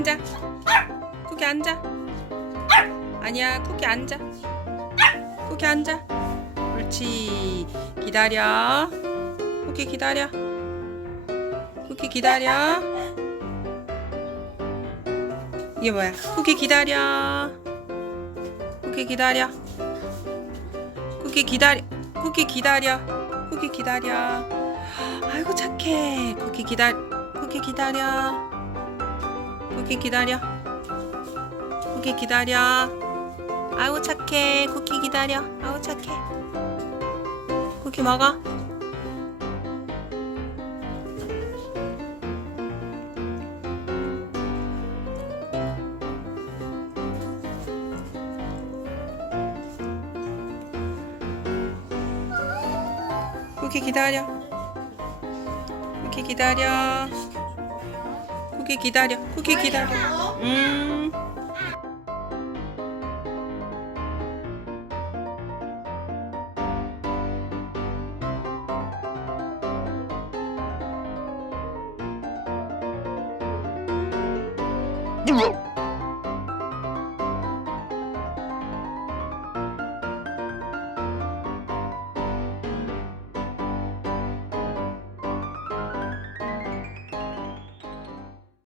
앉아. 쿠키 앉아. 아니야, 쿠키 앉아. 쿠키 앉아. 옳지. 기다려. 쿠키 기다려. 쿠키 기다려. 이게 뭐야? 쿠키 기다려. 쿠키 기다려. 쿠키 기다려. 쿠키 기다려. 쿠키 기다려. 아이고 착해. 쿠키 기다려. 쿠키 기다려. 쿠키 기다려. 쿠키 기다려. 아이고 착해. 쿠키 기다려. 아이고 착해. 쿠키 먹어. 쿠키 기다려. 쿠키 기다려. 쿠키 기다려. 쿠키 기다려. 음. Roar.